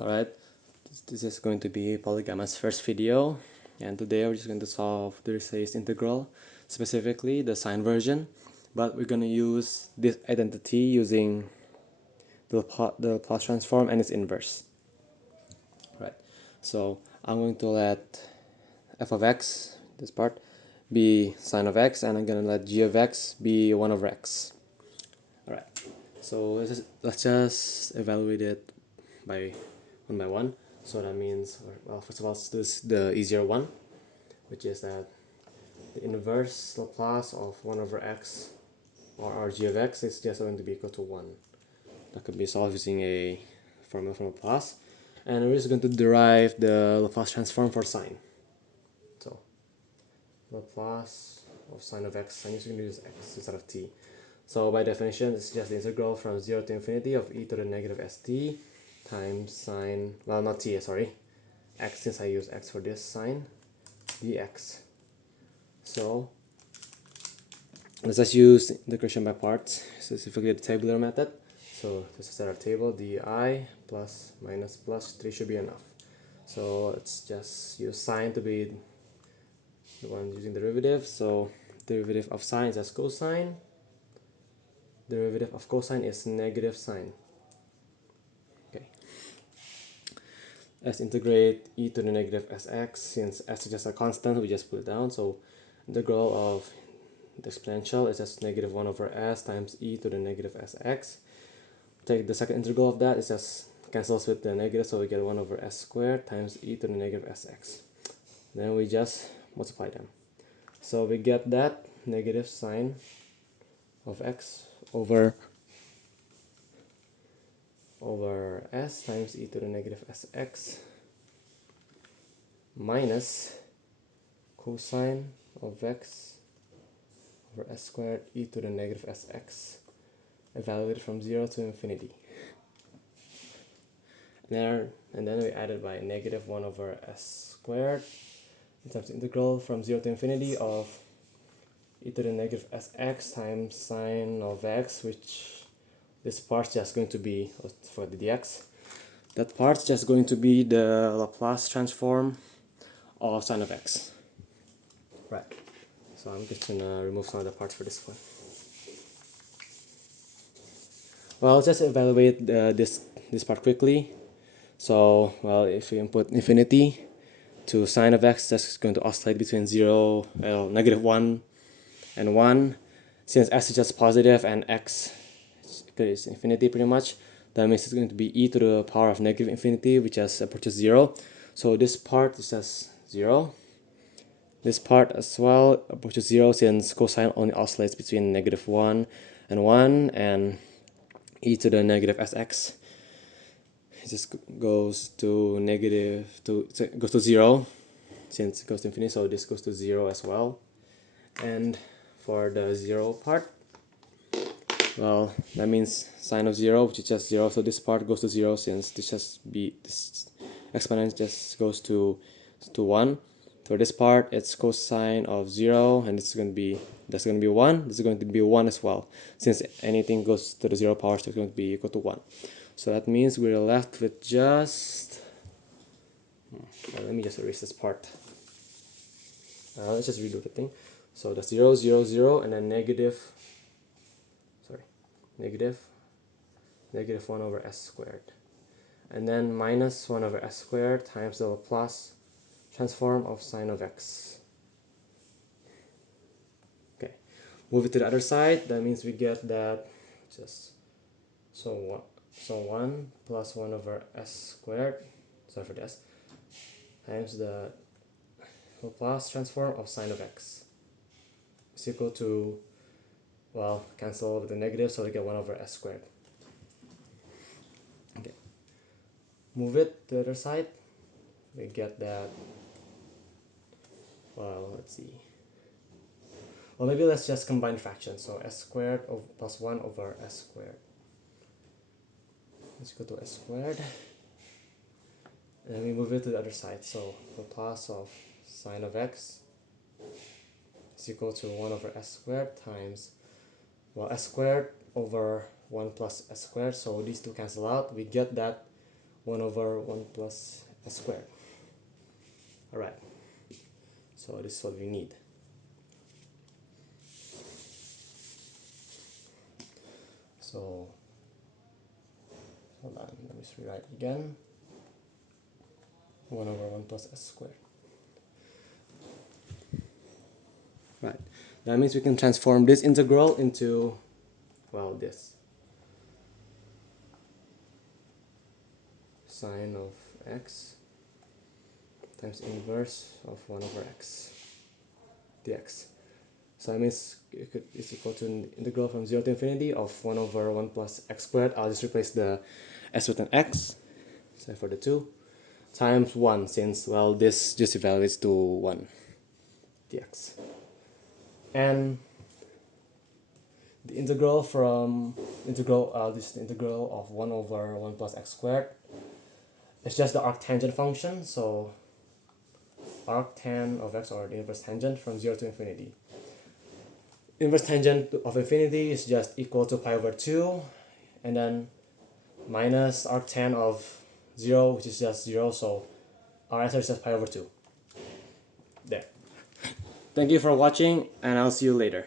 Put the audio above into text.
Alright, this is going to be Polygamma's first video, and today we're just going to solve Dirichlet integral, specifically the sine version, but we're going to use this identity using the Laplace transform and its inverse. Right, so I'm going to let f of x, this part, be sine of x, and I'm going to let g of x be 1 over x. Alright, so let's just evaluate it by one. So that means, well, first of all, this the easier one, which is that the inverse Laplace of 1 over x or g of x is just going to be equal to 1. That could be solved using a formula from Laplace. And we're just going to derive the Laplace transform for sine. So Laplace of sine of x, I'm just going to use x instead of t. So by definition, it's just the integral from 0 to infinity of e to the negative st times sine, well, not t, sorry, x, since I use x for this, sine dx. So let's just use integration by parts, specifically the tabular method. So just set our table, di plus minus plus 3 should be enough. So let's just use sine to be the one using derivative. So derivative of sine is just cosine. Derivative of cosine is negative sine. Okay. Let's integrate e to the negative sx. Since s is just a constant, we just put it down. So integral of the exponential is just negative 1 over s times e to the negative sx. Take the second integral of that, it just cancels with the negative, so we get 1 over s squared times e to the negative sx. Then we just multiply them. So we get that negative sine of x over s times e to the negative sx minus cosine of x over s squared e to the negative sx evaluated from 0 to infinity. And then we add it by negative 1 over s squared times the integral from 0 to infinity of e to the negative sx times sine of x, which this part's just going to be, for the dx, that part's just going to be the Laplace transform of sine of x. Right. So I'm just gonna remove some of the parts for this one. Well, I'll just evaluate this part quickly. So, well, if you input infinity to sine of x, that's going to oscillate between 0, negative 1 and 1. Since s is just positive and x is infinity pretty much, that means it's going to be e to the power of negative infinity, which just approaches 0. So this part is just 0. This part as well approaches 0 since cosine only oscillates between negative 1 and 1, and e to the negative sx, it just goes to goes to 0 since it goes to infinity, so this goes to 0 as well. And for the 0 part, well, that means sine of 0, which is just 0, so this part goes to 0 since this exponent just goes to 1. For this part, it's cosine of 0, and that's going to be 1. This is going to be 1 as well, since anything goes to the 0 power, so it's going to be equal to 1. So that means we're left with just, let me just erase this part. Let's just redo the thing. So that's 0, 0, 0, and then negative 1 over s squared. And then minus 1 over s squared times the Laplace transform of sine of x. Okay, move it to the other side. That means we get that just so 1 plus 1 over s squared, sorry for this, times the Laplace transform of sine of x is equal to, well, cancel with the negative, so we get 1 over s squared. Okay, move it to the other side. We get that, well, let's see. Well, maybe let's just combine fractions. So s squared plus 1 over s squared is equal to s squared. And then we move it to the other side. So Laplace of sine of x is equal to 1 over s squared times, s squared over 1 plus s squared. So these two cancel out. We get that 1 over 1 plus s squared. Alright, so this is what we need. So, hold on, let me just rewrite again. 1 over 1 plus s squared. Right, that means we can transform this integral into, well, this. Sine of x times inverse of 1 over x dx. So that means it's equal to an integral from 0 to infinity of 1 over 1 plus x squared. I'll just replace the s with an x, so for the 2, times 1, since, well, this just evaluates to 1 dx. And the integral from this integral of 1 over 1 plus x squared, it's just the arctangent function, so arctan of x, or the inverse tangent from 0 to infinity. Inverse tangent of infinity is just equal to pi over 2, and then minus arctan of 0, which is just 0, so our answer is just pi over 2. There. Thank you for watching, and I'll see you later.